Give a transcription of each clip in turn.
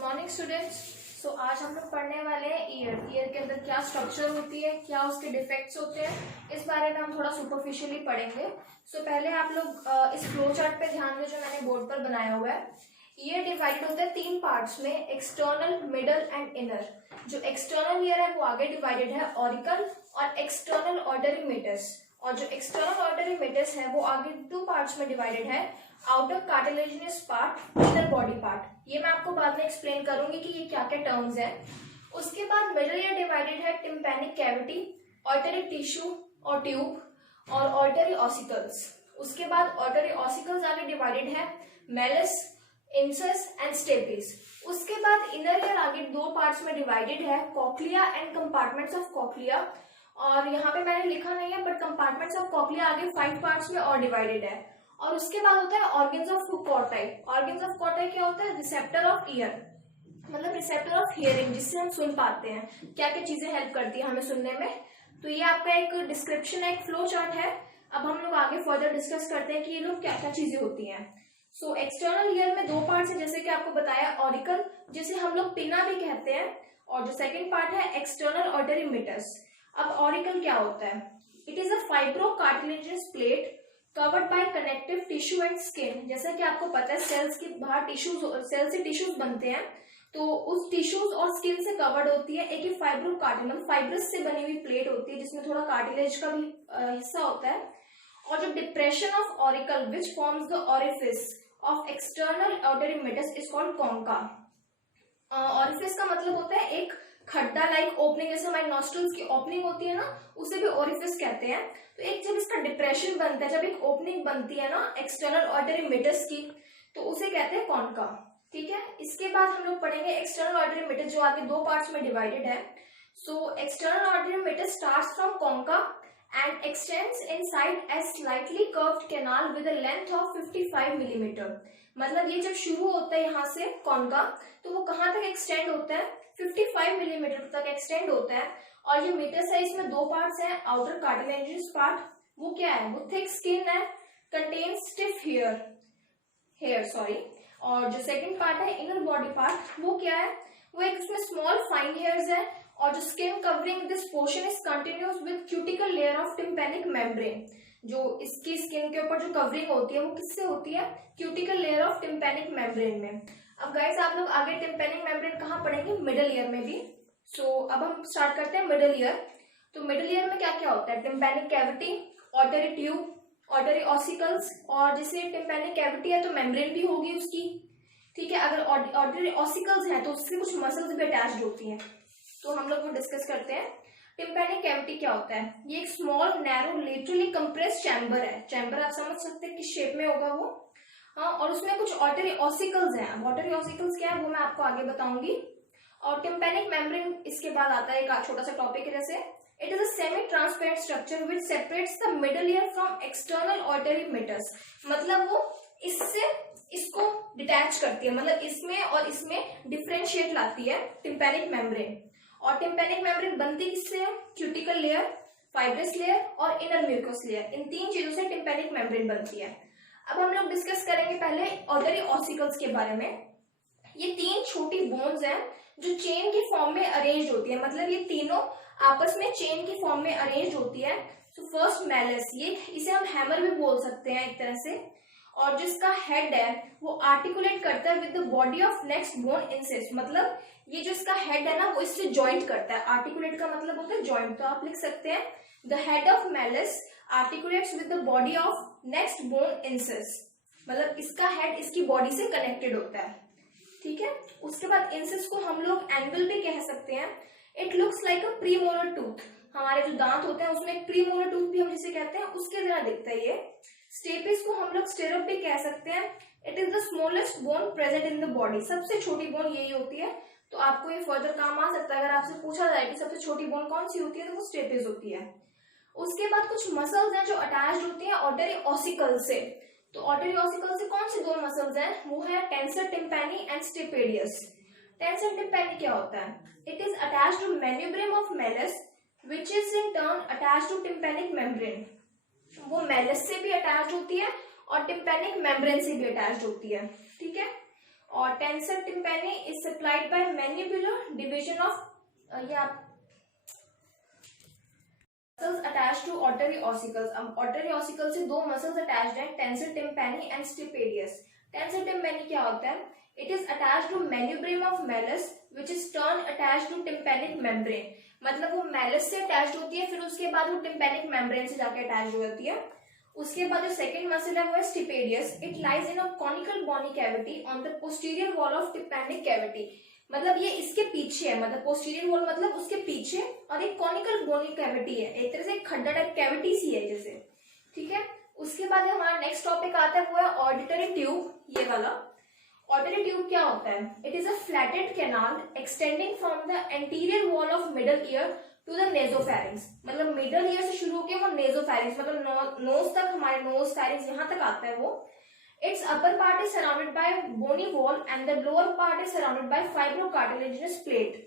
Morning students. सो आज हम लोग पढ़ने वाले हैं ईयर के अंदर क्या स्ट्रक्चर होती है, क्या उसके डिफेक्ट्स होते हैं, इस बारे में हम थोड़ा सुपरफिशियली पढ़ेंगे। सो पहले आप लोग इस फ्लो चार्ट पे ध्यान दें जो मैंने बोर्ड पर बनाया हुआ है। ईयर डिवाइडेड होता है तीन पार्ट्स में, एक्सटर्नल, मिडल एंड इनर। जो एक्सटर्नल ईयर है वो आगे डिवाइडेड है ऑरिकल और एक्सटर्नल ऑर्डरी मेटस, और जो एक्सटर्नल ऑर्डरी मेटस है वो आगे टू पार्ट्स में डिवाइडेड है, outer cartilaginous part, inner body part. ये मैं आपको बाद में एक्सप्लेन करूंगी कि ये क्या क्या टर्म्स हैं। उसके बाद मिडल ईयर डिवाइडेड है टिम्पैनिक कैविटी, ऑर्टरी टिश्यू और ट्यूब और ऑर्टरी ऑसिकल्स। उसके बाद ऑर्टरी ऑसिकल्स आगे डिवाइडेड है मेलस, इंसस एंड स्टेपिस। उसके बाद इनर ईयर आगे दो पार्ट्स में डिवाइडेड है, cochlea and compartments of cochlea. और यहाँ पे मैंने लिखा नहीं है बट कंपार्टमेंट्स ऑफ कॉक्लिया आगे 5 पार्ट्स में और डिवाइडेड है। और उसके बाद होता है organs of Corti. Organs of Corti क्या होता है? रिसेप्टर ऑफ ईयर, मतलब रिसेप्टर ऑफ हियरिंग, जिससे हम सुन पाते हैं। क्या क्या चीजें हेल्प करती है हमें सुनने में। तो ये आपका एक डिस्क्रिप्शन है, एक फ्लो चार्ट है। अब हम लोग आगे फर्दर डिस्कस करते हैं कि ये लोग क्या क्या चीजें होती हैं। सो एक्सटर्नल ईयर में दो पार्ट्स है, जैसे कि आपको बताया ऑरिकल, जिसे हम लोग पिना भी कहते हैं, और जो सेकेंड पार्ट है एक्सटर्नल ऑर्टरी मेटस। अब ऑरिकल क्या होता है? It is a fibro cartilaginous plate covered by connective tissue and skin. जैसा कि आपको पता है सेल्स के बाहर टिश्यूज, सेल से टिश्यूज बनते हैं, तो उस टिश्यूज और स्किन से कवर्ड होती है एक फाइब्रो कार्टिलेज, फाइब्रस से बनी हुई प्लेट होती है जिसमें थोड़ा कार्टिलेज का भी हिस्सा होता है। और जो depression of auricle which forms the orifice of external auditory meatus is called concha. Orifice का मतलब होता है एक खड्डा लाइक ओपनिंग, जैसे हमारी नॉस्ट्रल्स की ओपनिंग होती है ना, उसे भी ओरिफिस कहते हैं। तो एक जब इसका डिप्रेशन बनता है, जब एक ओपनिंग बनती है ना एक्सटर्नल ऑर्टरी मेटस की, तो उसे कहते हैं कॉन्का। ठीक है, इसके बाद हम लोग पढ़ेंगे एक्सटर्नल ऑर्टरी मेटस, जो आगे दो पार्ट्स में डिवाइडेड है। So external auditory meatus starts from concha and extends inside a slightly curved canal with a length of 55 millimetre. मतलब ये जब शुरू होता है यहाँ से कॉन्का, तो वो कहाँ तक एक्सटेंड होता है? 55 मिलीमीटर तक एक्सटेंड होता है। और ये मीटर साइज में दो पार्ट्स हैं, आउटर कार्टिलेजिनस पार्ट वो क्या है? वो थिक स्किन है, कंटेन्स स्टिफ हेयर सॉरी। और जो सेकंड पार्ट है इनर बॉडी पार्ट, वो क्या है? वो एक उसमें स्मॉल फाइन हेयर्स है, और जो skin covering this portion is continuous with cuticle layer of tympanic membrane. जो इसकी स्किन के ऊपर जो कवरिंग होती है वो किससे होती है? Cuticle layer of tympanic membrane में। अब गाइस आप लोग आगे टिम्पैनिक मेम्ब्रेन कहाँ पढ़ेंगे? मिडल ईयर में भी। सो अब हम स्टार्ट करते हैं मिडल ईयर। तो मिडल ईयर में क्या क्या होता है? Tympanic cavity, auditory tube, auditory ossicles, और जैसे टिम्पैनिक कैविटी है तो मेम्ब्रेन भी होगी उसकी। ठीक है, अगर ऑर्टरी ऑसिकल्स है तो उससे कुछ मसल्स भी अटैच्ड होती हैं, तो हम लोग वो डिस्कस करते हैं। टिम्पैनिक कैविटी क्या होता है? ये एक small narrow laterally compress chamber है। चैम्बर आप समझ सकते हैं किस शेप में होगा वो। हाँ, और उसमें कुछ ऑर्टरी ऑसिकल्स हैं। ऑर्टरी ऑसिकल्स क्या है वो मैं आपको आगे बताऊंगी। और टिम्पैनिक मेम्ब्रेन इसके बाद आता है, एक छोटा सा टॉपिक है जैसे। It is a semi transparent structure which separates the middle ear from external auditory meatus. मतलब वो इससे इसको डिटैच करती है, मतलब इसमें और इसमें डिफरेंशिएट लाती है टिम्पैनिक मेम्ब्रेन। और टिम्पैनिक मेम्ब्रेन बनती किससे है? क्यूटिकल लेयर, फाइब्रस लेयर और इनर म्यूकस लेयर। इन तीन चीजों से टिम्पैनिक मेम्ब्रेन बनती है। अब हम लोग डिस्कस करेंगे पहले ऑर्टरी ऑसिकल्स के बारे में। ये तीन छोटी बोन्स हैं जो चेन की फॉर्म में अरेंज होती है, मतलब ये तीनों आपस में चेन की फॉर्म में अरेंज होती है। सो फर्स्ट मेलस, ये इसे हम हैमर भी बोल सकते हैं एक तरह से। और जिसका हेड है वो आर्टिकुलेट करता है with the body of next bone insists. मतलब ये जो इसका हेड है ना वो इससे जॉइंट करता है। आर्टिकुलेट का मतलब होता है जॉइंट, तो आप लिख सकते हैं the head of Malus articulates with the body of next bone insists. मतलब इसका हेड इसकी बॉडी से कनेक्टेड होता है। ठीक है, उसके बाद इंसिस को हम लोग एंगल भी कह सकते हैं। It looks like a premolar tooth. हमारे जो दांत होते हैं उसमें एक प्रीमोलर टूथ भी हम जिसे कहते हैं, उसके तरह दिखता है ये। स्टेपिस को हम लोग स्टिरअप भी कह सकते हैं। It is the smallest bone present in the body. सबसे छोटी बोन यही होती है, तो आपको ये फर्दर काम आ सकता है। अगर आपसे पूछा जाए कि सबसे छोटी बोन कौन सी होती है तो वो स्टेपिस होती है। उसके बाद कुछ मसल्स हैं जो अटैच्ड होती हैं ऑर्टरी ऑसिकल से। तो ऑर्टरी ऑसिकल से कौन सी दो मसल्स हैं? वो है tensor tympani and stapedius. Tensor tympani क्या होता है? It is attached to manubrium of malleus which is in turn attached to tympanic membrane. वो मेलस से भी अटैच होती है और टिम्पैनिक मेम्ब्रेन से भी अटैच्ड होती है। ठीक है, और tensor tympani is supplied by mandibular division of attach to auditory ossicles. अब ऑटरी ऑसिकल से दो मसल्स अटैच्ड हैं, tensor tympani and stapedius. Tensor tympani क्या होता है? It is attached to manubrium of malleus which is turn attached to tympanic membrane. मतलब वो malleus से अटैच्ड होती है, फिर उसके बाद वो टिम्पैनिक मेम्ब्रेन से जाके अटैच्ड हो जाती है। उसके बाद जो सेकंड मसल है वो है stapedius. It lies in a conical bony cavity on the posterior wall of tympanic cavity. मतलब ये इसके पीछे है, मतलब पोस्टीरियर वॉल मतलब उसके पीछे, और एक कॉनिकल बोनी कैविटी है, एक तरह से खड्डा टाइप कैविटी सी है जैसे, ठीक है। उसके बाद हमारा नेक्स्ट टॉपिक आता है वो है ऑडिटरी ट्यूब, ये वाला। ऑडिटरी ट्यूब क्या होता है? It is a flattened canal extending from the anterior wall of middle ear to the nasopharynx. मतलब मिडल ईयर से शुरू होकर वो नेजोफैरिंग्स मतलब नोज तक, हमारे नोज फैरिंग्स यहाँ तक आता है वो। Its upper part is surrounded by bony wall and the lower part is surrounded by fibrocartilaginous plate।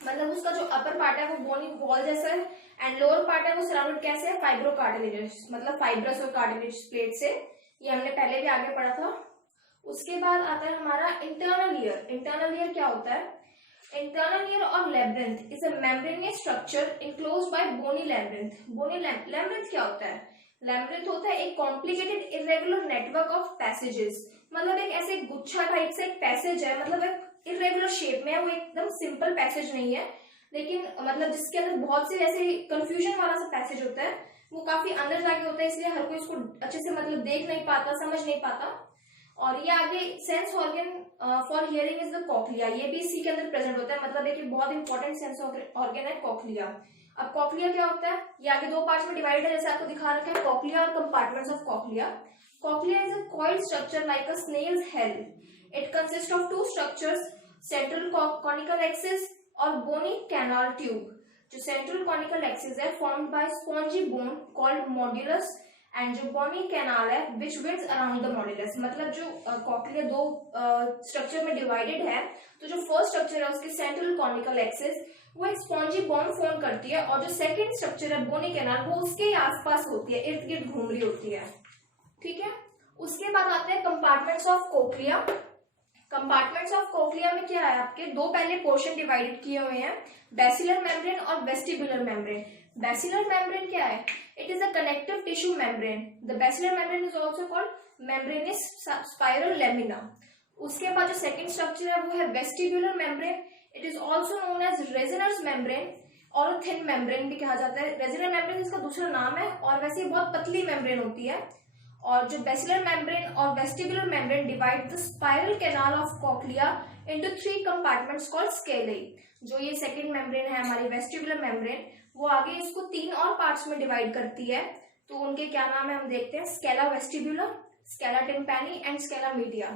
मतलब उसका जो अपर पार्ट है वो बोनी वॉल जैसा है एंड लोअर पार्ट है वो सराउंडेड कैसे है? फाइब्रोकार्टिलेजिनस, मतलब फाइब्रस और कार्टिलेज प्लेट से। ये हमने पहले भी आगे पढ़ा था। उसके बाद आता है हमारा इंटरनल ईयर। इंटरनल ईयर क्या होता है? इंटरनल ईयर और labyrinth is a membranous structure enclosed by bony labyrinth. Bony labyrinth क्या होता है? लैम्ब्रिंथ होता है एक complicated irregular network of passages. मतलब एक ऐसे गुच्छा टाइप से एक पैसेज है, मतलब एक इरेगुलर शेप में है, वो एकदम सिंपल पैसेज नहीं है, लेकिन मतलब जिसके अंदर बहुत से ऐसे कंफ्यूजन वाला सा पैसेज होता है, वो काफी अंदर जाके होता है, इसलिए हर कोई इसको अच्छे से मतलब देख नहीं पाता, समझ नहीं पाता। और ये आगे sense organ for hearing is the cochlea, ये भी इसी के अंदर प्रेजेंट होता है। मतलब एक बहुत इंपॉर्टेंट सेंस ऑर्गन है कॉक्लिया। अब कॉक्लिया क्या होता है? ये आगे दो पार्ट्स में डिवाइड है, जैसे आपको दिखा रखा है, कॉक्लिया और compartments of cochlea. Cochlea is a coiled structure like a snail's shell. It consist of two structures, central conical axis और बोनी कैनाल ट्यूब। जो सेंट्रल कॉनिकल एक्सिस है formed by spongy bone called modiolus, and जो bony canal है which winds around the modiolus. मतलब जो cochlea दो structure में divided है, तो जो फर्स्ट स्ट्रक्चर है उसके सेंट्रल कॉनिकल एक्सिस वो एक स्पॉन्जी बोन फॉर्म करती है, और जो सेकंड स्ट्रक्चर है बोनी कैनाल वो उसके आसपास होती है, इर्द गिर्द घूम रही होती है, ठीक है। उसके बाद आते हैं compartments of cochlea. Compartments of cochlea में क्या है? आपके दो पहले पोर्शन डिवाइडेड किए हुए हैं, बेसिलर मेम्ब्रेन और वेस्टिबुलर मेम्ब्रेन। बेसिलर मेम्ब्रेन क्या है? It is a connective tissue membrane. The basilar membrane is also called membranous spiral lamina. उसके बाद जो सेकंड स्ट्रक्चर है वो है vestibular membrane. It is also known as Reissner's membrane और थिन मेम्ब्रेन भी कहा जाता है। रेजोनर मेम्ब्रेन इसका दूसरा नाम है, और वैसे बहुत पतली मेम्ब्रेन होती है। और जो बेसिलर मेम्ब्रेन और vestibular membrane divide the spiral canal of cochlea into 3 compartments called scalae. जो ये सेकंड मेम्ब्रेन है हमारी वेस्टिबुलर मेम्ब्रेन, वो आगे इसको 3 और पार्ट्स में डिवाइड करती है। तो उनके क्या नाम है हम देखते हैं, scala vestibular, scala tympani and scala media.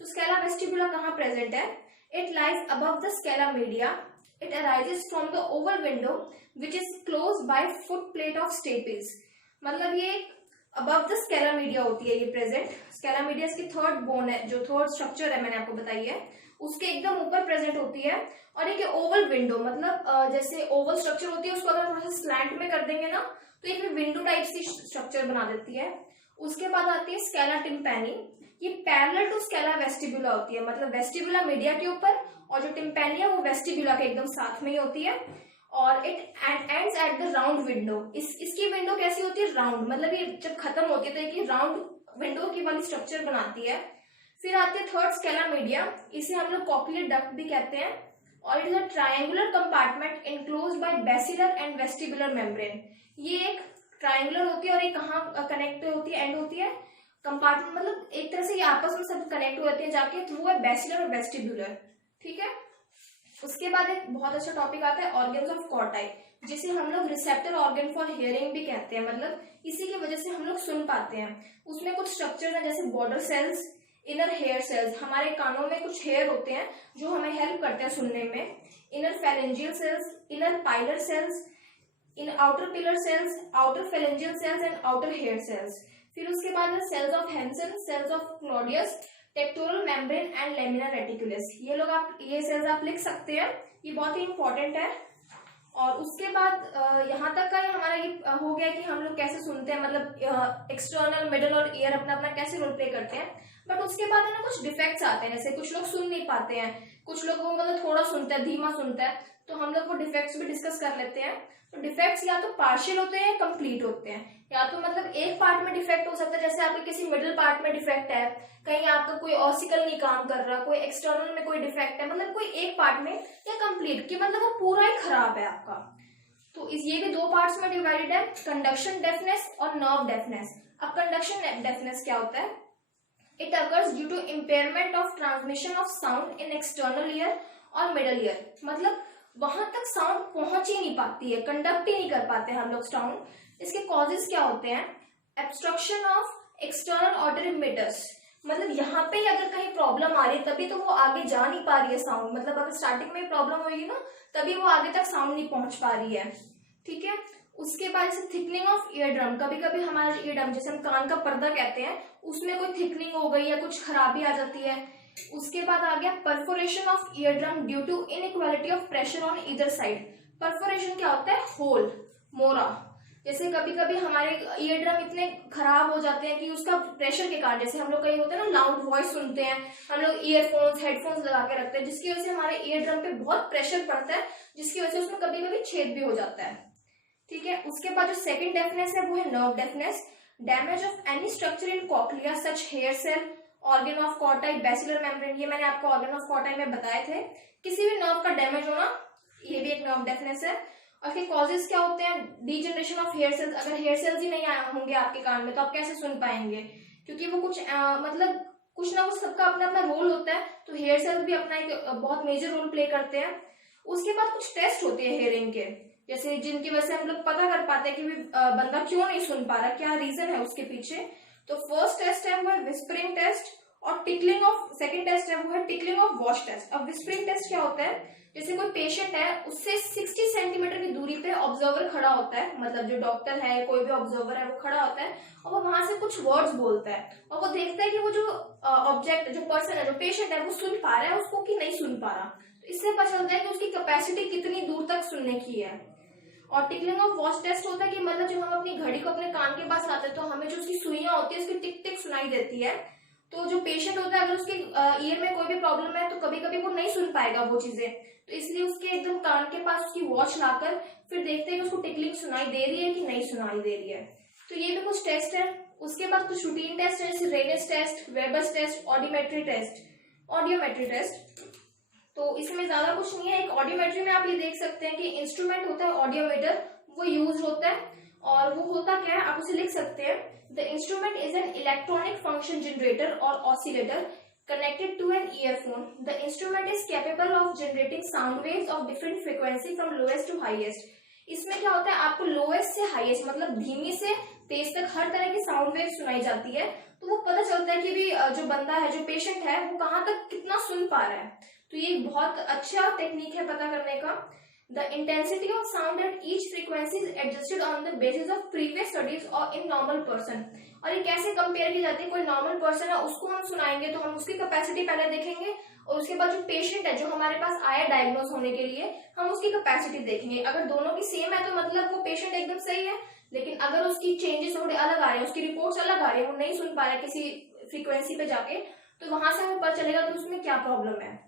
तो स्केला वेस्टिबुलर कहाँ प्रेजेंट है? It lies above the scala media. It arises from the oval window which is closed by foot plate of stapes। मतलब ये above the scala media होती है ये present. scala media इसकी third bone है, जो थर्ड स्ट्रक्चर है मैंने आपको बताई है, उसके एकदम ऊपर प्रेजेंट होती है। और एक ओवल विंडो, मतलब जैसे ओवल स्ट्रक्चर होती है उसको अगर थोड़ा सा स्लैंट में कर देंगे ना तो एक विंडो टाइप सी स्ट्रक्चर बना देती है। उसके बाद आती है स्केला टिम्पैनी। ये पैरेलल टू स्केला वेस्टिबुला होती है, मतलब वेस्टिबुला मीडिया के ऊपर, और जो टिम्पैनी है वो वेस्टिबुला के एकदम साथ में ही होती है। और it ends at the round window. इसकी विंडो कैसी होती है? राउंड, मतलब ये जब खत्म होती है तो एक राउंड विंडो की वाली स्ट्रक्चर बनाती है। फिर आती है थर्ड स्केला मीडिया, इसे हम लोग कॉक्लियर डक्ट भी कहते हैं, और it is a triangular compartment enclosed bye basilar and vestibular membrane. ये एक ट्रायंगुलर होती है और ये कहाँ कनेक्ट होती है? एंड होती है कंपार्टमेंट, मतलब एक तरह से ये आपस में सब कनेक्ट हो जाती है जाके, तो वो है बेसिलर और वेस्टिबुलर, ठीक है। उसके बाद एक बहुत अच्छा टॉपिक आता है ऑर्गन्स ऑफ कॉर्टाई, जिसे हम लोग रिसेप्टर ऑर्गन फॉर हियरिंग भी कहते हैं, मतलब इसी की वजह से हम लोग सुन पाते हैं। उसमें कुछ स्ट्रक्चर है जैसे border cells, inner hair cells, हमारे कानों में कुछ हेयर होते हैं जो हमें हेल्प करते हैं सुनने में, inner phalangeal cells, inner pillar cells, in outer pillar cells, outer phalangeal cells and outer hair cells. फिर उसके बाद है cells of Hensen, cells of Claudius, tectorial membrane and lamina reticularis. ये लोग आप ये सेल्स आप लिख सकते हैं, ये बहुत ही इंपॉर्टेंट है। और उसके बाद यहाँ तक का हमारा ये हो गया कि हम लोग कैसे सुनते हैं, मतलब एक्सटर्नल, मिडल और ईयर अपना अपना कैसे रोल प्ले करते हैं। बट उसके बाद है ना कुछ डिफेक्ट्स आते हैं, जैसे कुछ लोग सुन नहीं पाते हैं, कुछ लोग वो मतलब थोड़ा सुनते हैं, धीमा सुनता है, तो हम लोग वो डिफेक्ट्स भी डिस्कस कर लेते हैं। तो डिफेक्ट्स या तो पार्शियल होते हैं या कंप्लीट होते हैं, या तो मतलब एक पार्ट में डिफेक्ट हो सकता है, जैसे आपके किसी मिडिल पार्ट में डिफेक्ट है, कहीं आपका कोई ऑसिकल नहीं काम कर रहा, कोई एक्सटर्नल में कोई डिफेक्ट है, मतलब कोई एक पार्ट में, या कंप्लीट कि मतलब वो पूरा ही खराब है आपका। तो ये भी दो पार्ट्स में डिवाइडेड है, कंडक्शन डेफनेस और नर्व डेफनेस। अब कंडक्शन डेफनेस क्या होता है? It occurs due to impairment of transmission of sound in external ear और मिडल ईयर, मतलब वहां तक साउंड पहुंच ही नहीं पाती है, कंडक्ट ही नहीं कर पाते हम लोग साउंड। इसके कॉजेज क्या होते हैं? Obstruction of external auditory meatus, मतलब यहाँ पे अगर कहीं प्रॉब्लम आ रही है तभी तो वो आगे जा नहीं पा रही है साउंड, मतलब अगर स्टार्टिंग में प्रॉब्लम होगी ना तभी वो आगे तक साउंड नहीं पहुंच पा रही है, ठीक है। उसके बाद जैसे थिकनिंग ऑफ ईयर ड्रम, कभी कभी हमारा ईयर ड्रम जैसे हम कान का पर्दा कहते हैं उसमें कोई थिकनिंग हो गई या कुछ खराबी आ जाती है। उसके बाद आ गया perforation of ear drum due to inequality of pressure on either side. Perforation क्या होता है? होल, मोरा। जैसे कभी कभी हमारे ईयर ड्रम इतने खराब हो जाते हैं कि उसका प्रेशर के कारण, जैसे हम लोग कहीं होते हैं ना लाउड वॉइस सुनते हैं, हम लोग ईयरफोन्स हेडफोन्स लगा के रखते हैं, जिसकी वजह से हमारे ईयर ड्रम पे बहुत प्रेशर पड़ता है, जिसकी वजह से उसमें कभी कभी छेद भी हो जाता है, ठीक है। उसके बाद जो सेकंड डेफनेस है वो है nerve deafness. Damage of any structure in cochlea such hair cell, organ of Corti, basilar membrane, ये मैंने आपको ऑर्गन ऑफ कॉर्टाई में बताए थे। किसी भी नर्व का डैमेज होना ये भी एक नर्व डेफनेस है। और इसके कॉजेज क्या होते हैं? डीजनरेशन ऑफ हेयर सेल्स, अगर हेयर सेल्स ही नहीं आए होंगे आपके कान में तो आप कैसे सुन पाएंगे, क्योंकि वो मतलब कुछ ना कुछ सबका अपना अपना रोल होता है, तो हेयर सेल्स भी अपना एक बहुत मेजर रोल प्ले करते हैं। उसके बाद कुछ टेस्ट होते हैं हेयरिंग के, जैसे जिनकी वजह से हम लोग पता कर पाते हैं कि बंदा क्यों नहीं सुन पा रहा, क्या रीजन है उसके पीछे। तो फर्स्ट टेस्ट है वो है विस्परिंग टेस्ट, और टिकलिंग ऑफ, सेकंड टेस्ट है वो है टिकलिंग ऑफ वॉश टेस्ट। अब विस्परिंग टेस्ट क्या होता है? जैसे कोई पेशेंट है उससे 60 सेंटीमीटर की दूरी पे ऑब्जर्वर खड़ा होता है, मतलब जो डॉक्टर है कोई भी ऑब्जर्वर है वो खड़ा होता है और वो वहां से कुछ वर्ड्स बोलता है और वो देखता है कि वो जो ऑब्जेक्ट, जो पर्सन है, जो पेशेंट है वो सुन पा रहा है उसको कि नहीं सुन पा रहा। तो इससे पता चलता है कि उसकी कैपेसिटी कितनी दूर तक सुनने की है। और टिकलिंग ऑफ वॉच टेस्ट होता है कि मतलब जब हम अपनी घड़ी को अपने कान के पास लाते हैं तो हमें जो उसकी सुइयां होती है उसकी टिक टिक सुनाई देती है। तो जो पेशेंट होता है अगर उसके ईयर में कोई भी प्रॉब्लम है तो कभी कभी वो नहीं सुन पाएगा वो चीजें, तो इसलिए उसके एकदम कान के पास उसकी वॉच लाकर फिर देखते हैं कि उसको टिकलिंग सुनाई दे रही है कि नहीं सुनाई दे रही है। तो ये भी कुछ टेस्ट है। उसके बाद कुछ रूटीन टेस्ट है, जैसे Rinne's test, Weber's test, audiometry test. तो इसमें ज्यादा कुछ नहीं है। एक ऑडियोमेट्री में आप ये देख सकते हैं कि इंस्ट्रूमेंट होता है ऑडियोमीटर, वो यूज होता है और वो होता क्या है आप उसे लिख सकते हैं। The instrument is an electronic function generator और oscillator connected to an earphone. The instrument is capable of generating sound waves of different frequency from lowest to highest. इसमें क्या होता है, आपको लोएस्ट से हाईएस्ट मतलब धीमी से तेज तक हर तरह की साउंड वेव सुनाई जाती है, तो वो पता चलता है कि भी जो बंदा है, जो पेशेंट है, वो कहाँ तक कितना सुन पा रहा है। तो ये एक बहुत अच्छा टेक्निक है पता करने का। The intensity of sound at each frequency is adjusted on the basis of previous studies or in normal person. और ये कैसे कंपेयर की जाती है? कोई नॉर्मल पर्सन है उसको हम सुनाएंगे तो हम उसकी कैपेसिटी पहले देखेंगे और उसके बाद जो पेशेंट है जो हमारे पास आया डायग्नोज होने के लिए हम उसकी कैपेसिटी देखेंगे। अगर दोनों की सेम है तो मतलब वो पेशेंट एकदम सही है, लेकिन अगर उसकी चेंजेस थोड़े अलग आ रहे हैं, उसकी रिपोर्ट्स अलग आ रही है, वो नहीं सुन पा रहा है किसी फ्रीक्वेंसी पे जाके, तो वहां से हमें पता चलेगा कि उसमें क्या प्रॉब्लम है।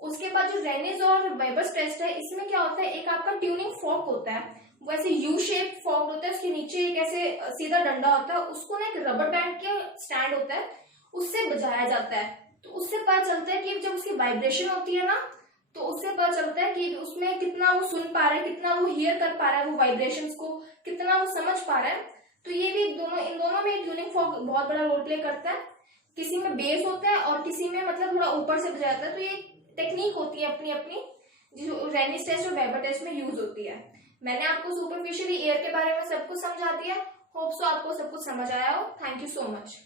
उसके बाद जो रेनिस और वेबर्स टेस्ट है, इसमें क्या होता है, एक आपका ट्यूनिंग फॉर्क होता है, वो ऐसे यू शेप फॉर्क होता है, उसके नीचे एक ऐसे सीधा डंडा होता है, उसको ना एक रबर बैंड के स्टैंड होता है उससे बजाया जाता है। तो उससे पता चलता है कि जब उसकी वाइब्रेशन होती है ना, तो उससे पता चलता है कि उसमें कितना वो सुन पा रहा है, कितना वो हियर कर पा रहा है, वो वाइब्रेशंस को कितना वो समझ पा रहा है। तो ये भी इन दोनों में ट्यूनिंग फॉर्क बहुत बड़ा रोल प्ले करता है। किसी में बेस होता है और किसी में मतलब थोड़ा ऊपर से बजाया जाता है। तो ये टेक्निक होती है अपनी अपनी, जो रेनिस टेस्ट और वेबर टेस्ट में यूज होती है। मैंने आपको सुपरफिशियली एयर के बारे में सब कुछ समझा दिया। होप सो आपको सब कुछ समझ आया हो। Thank you so much.